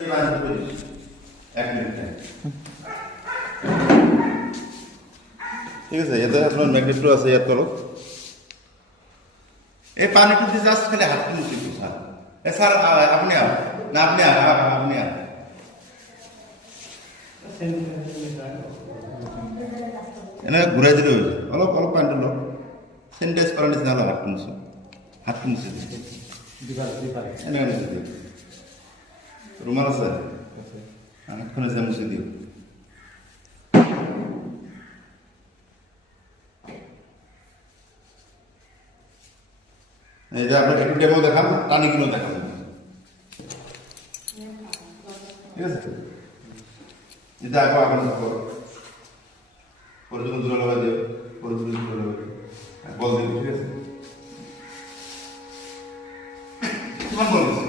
ঠিক আছে, এতে আপনার ম্যাগনেট ফ্লো আছে, এর তলো এই পানিটুতে জাস্ট খালি হাত মুছে একটু স্যার। স্যার আপনি আর না, আপনি আর আপনি আর এনে ঘুরাই দিলে হয়ে যায়। অলপ অলপ পানি দিল স্যানিটাইজ করার নিচে নাহলে হাত মুছে দিই এনে মুছে দিই। রুমাল আছে হাতখানে যা মুছে দিও। এই যে আপনার একটু ডেমো দেখান, টানিগুলো দেখান, ঠিক আছে? এটা আগে আপনার পরে যখন দূরে লগাই দিও, পরে দূরে লগাই দিও, বল দিও, ঠিক আছে? কেমন বলছে?